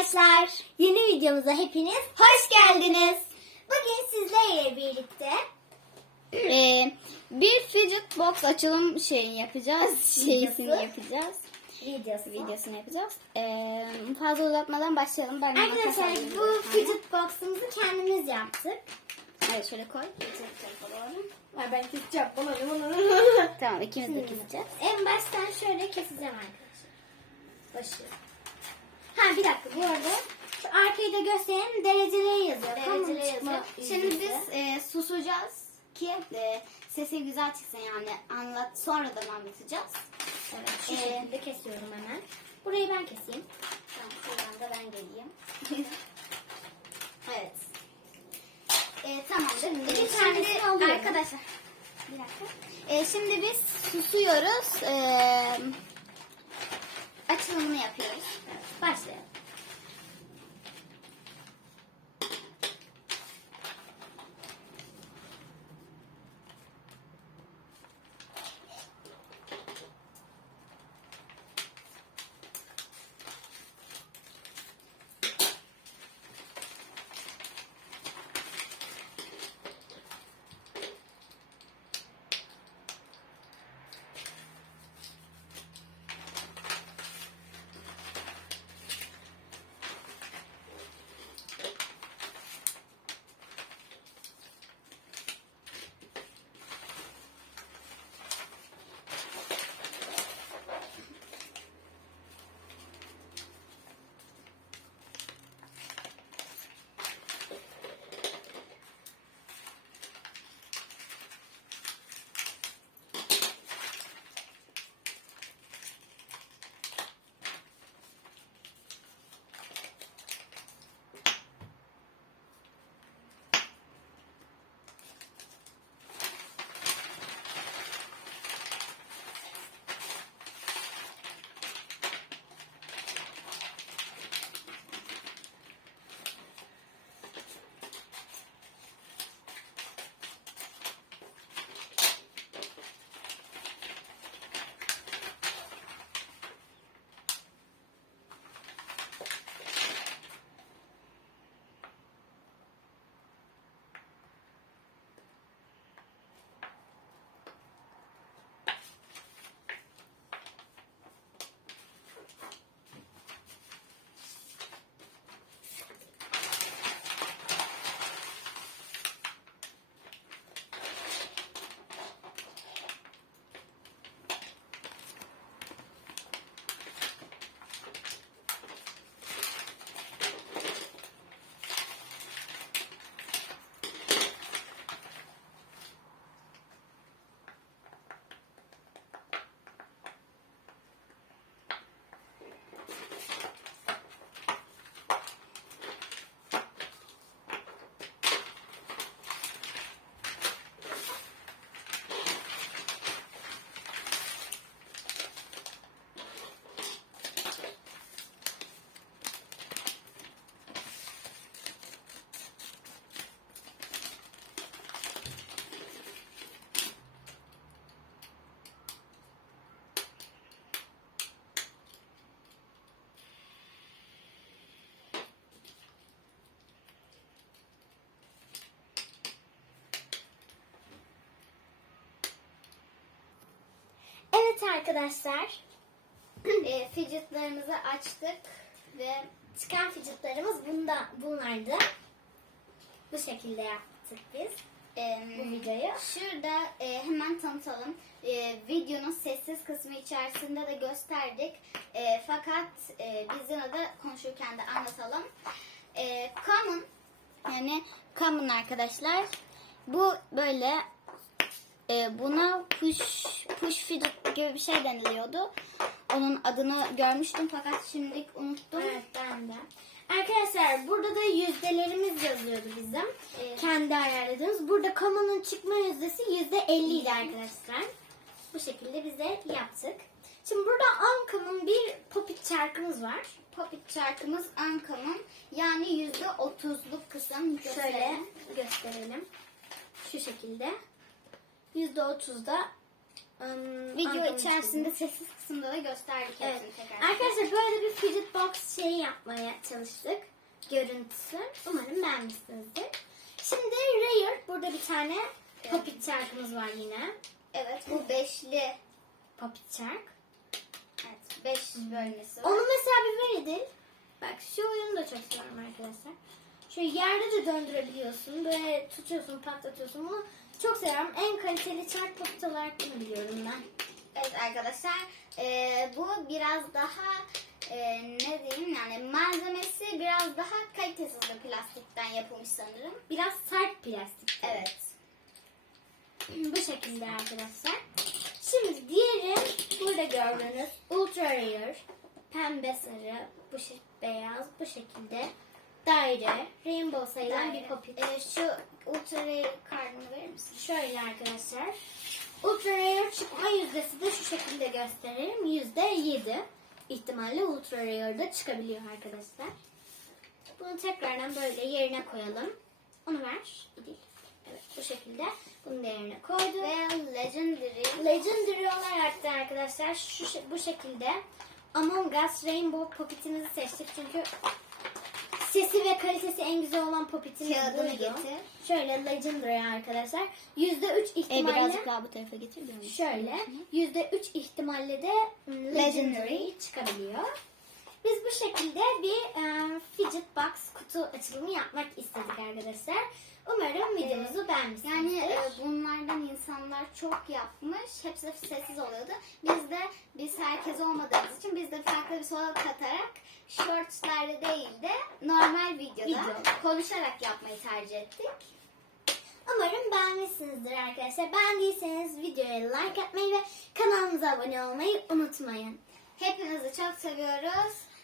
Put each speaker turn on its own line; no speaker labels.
arkadaşlar. Yeni videomuza hepiniz hoş geldiniz. Bugün sizlerle birlikte
Ee, bir fidget box açılım şeyini yapacağız. Şeysini
Videosu.
yapacağız.
videosu.
Videosunu yapacağız. Ee, fazla uzatmadan başlayalım. Ben
Arkadaşlar bu fidget box'umuzu kendimiz yaptık.
Evet şöyle koy.
Var ben keseceğim bana.
Tamam ikimiz de keseceğiz.
En baştan şöyle keseceğim arkadaşlar. Başı. Ha bir dakika bu arada şu arkayı da gösterelim dereceleri yazıyor.
Dereceleri yazıyor. Şimdi biz e, susacağız ki e, sesi güzel çıksın yani anlat sonradan anlatacağız.
Evet, şu
Ee,
şekilde kesiyorum hemen. Burayı ben keseyim.
Tamam şuradan da ben geleyim. evet. E, tamamdır.
Şimdi bir tanesini alıyorum.
arkadaşlar. Bir dakika. E, şimdi biz susuyoruz. E, açılımını yapıyoruz.
Başlayalım. Arkadaşlar.
E, fidgetlarımızı açtık ve
Çıkan fidgetlarımız bunda, bunlardı. Bu şekilde yaptık biz.
e,
Bu videoyu.
Şurada e, hemen tanıtalım. E, videonun sessiz kısmı içerisinde de gösterdik. E, fakat e, biz yine de konuşurken de anlatalım. E, common yani common arkadaşlar bu böyle e, buna push push fidget gibi bir şey deniliyordu. Onun adını görmüştüm fakat şimdilik unuttum.
Evet ben de. Arkadaşlar burada da yüzdelerimiz yazıyordu bizim.
Evet.
Kendi ayarladığımız. Burada kamunun çıkma yüzdesi yüzde idi arkadaşlar. Bu şekilde biz de yaptık. Şimdi burada Anka'nın bir popit çarkımız var.
Popit çarkımız Anka'nın yani yüzde otuzluk kısım
Şöyle
gösterelim.
gösterelim. Şu şekilde. Yüzde otuzda ım,
Video içerisinde sessiz kısımda da gösterdik
Evet.
hepsini tekrar.
Arkadaşlar böyle bir fidget box şeyi yapmaya çalıştık. Görüntüsü. Umarım beğenmişsinizdir. Şimdi Rare. Burada bir tane Popit çarkımız var yine.
Evet bu beşli.
Popit çark.
Evet beş bölmesi var.
Onu mesela bir ver Edil. Bak şu oyunu da çok seviyorum arkadaşlar. Şöyle yerde de döndürebiliyorsun. Böyle tutuyorsun, patlatıyorsun. Bunu çok seviyorum. En kaliteli çark popit olarak bunu biliyorum ben.
Evet arkadaşlar e, bu biraz daha e, ne diyeyim yani malzemesi biraz daha kalitesiz bir plastikten yapılmış sanırım.
Biraz sert plastik.
Evet.
Bu şekilde arkadaşlar. Şimdi diğeri burada gördüğünüz Ultra Rare. Pembe sarı, bu beyaz bu şekilde. Daire, rainbow sayılan bir popit.
E, şu ultra rare kartını verir misin?
Şöyle arkadaşlar. Ultra Rare çıkma yüzdesi de şu şekilde gösterelim. Yüzde yedi ihtimalle Ultra Rare'da çıkabiliyor arkadaşlar. Bunu tekrardan böyle yerine koyalım. Onu ver. İdil. Evet bu şekilde. Bunu da yerine koydu.
Ve legendary.
Legendary olarak da arkadaşlar şu bu şekilde Among Us Rainbow Popit'imizi seçtik. Çünkü sesi ve kalitesi en güzel olan popitimiz
Kağıdını
buydu.
getir.
Şöyle Legendary arkadaşlar. %3 ihtimalle
daha bu tarafa getir.
şöyle %3 ihtimalle de Legendary
Legendary.
çıkabiliyor. Biz bu şekilde bir e, fidget box kutu açılımı yapmak istedik arkadaşlar. Umarım videomuzu beğenmişsinizdir.
Yani e, bunlardan insanlar çok yapmış. Hepsi de sessiz oluyordu. Biz de biz herkes olmadığımız için biz de farklı bir sola katarak shortslarda değil de normal videoda
Video.
konuşarak yapmayı tercih ettik.
Umarım beğenmişsinizdir arkadaşlar. Beğendiyseniz videoya like atmayı ve kanalımıza abone olmayı unutmayın.
Hepinizi çok seviyoruz.